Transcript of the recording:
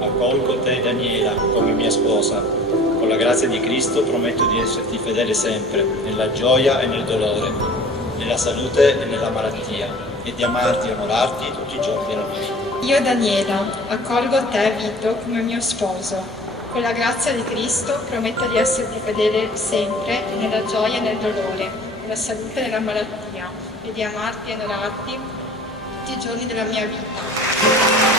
Accolgo te, Daniela, come mia sposa. Con la grazia di Cristo prometto di esserti fedele sempre, nella gioia e nel dolore, nella salute e nella malattia, e di amarti e onorarti tutti i giorni della mia vita. Io, Daniela, accolgo te, Vito, come mio sposo. Con la grazia di Cristo prometto di esserti fedele sempre, nella gioia e nel dolore, nella salute e nella malattia, e di amarti e onorarti tutti i giorni della mia vita.